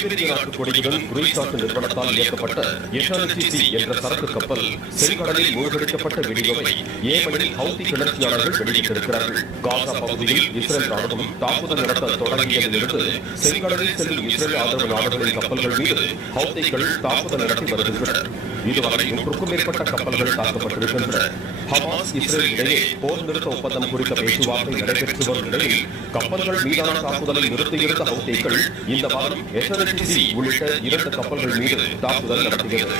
லைபீரிய நாட்டு கொடியுடன் குறைசாட்டு நிறுவனத்தால் இயக்கப்பட்ட எட்டர்னிட்டி என்ற சரக்கு கப்பல் செங்கடலில் மூழ்கடிக்கப்பட்ட வீடியோவை ஏமனில் ஹவுதி கிளர்ச்சியாளர்கள் வெளியிட்டிருக்கிறார்கள். காசா பகுதியில் இஸ்ரேல் ராணுவம் தாக்குதல் நடத்த தொடங்கியதிலிருந்து செங்கடலில் செல்லும் இஸ்ரேல் ஆதரவு நாடுகளின் கப்பல்கள் மீது ஹவுதிகள் தாக்குதல் நடத்தி வருகின்றனர். இதுவரை 100க்கும் மேற்பட்ட கப்பல்கள் தாக்கப்பட்டிருக்கின்றன. ஹமாஸ் இஸ்ரேல் இடையே போர் நிறுத்த ஒப்பந்தம் குறித்த பேச்சுவார்த்தை நடைபெற்று வரும் நிலையில் கப்பல்கள் மீதான தாக்குதலை நிறுத்தியிருந்த ஹவுதிகள் இந்த வாரம் எட்டர்னிட்டி உள்ளிட்ட 2 கப்பல்கள் மீது தாக்குதல் நடத்தியது.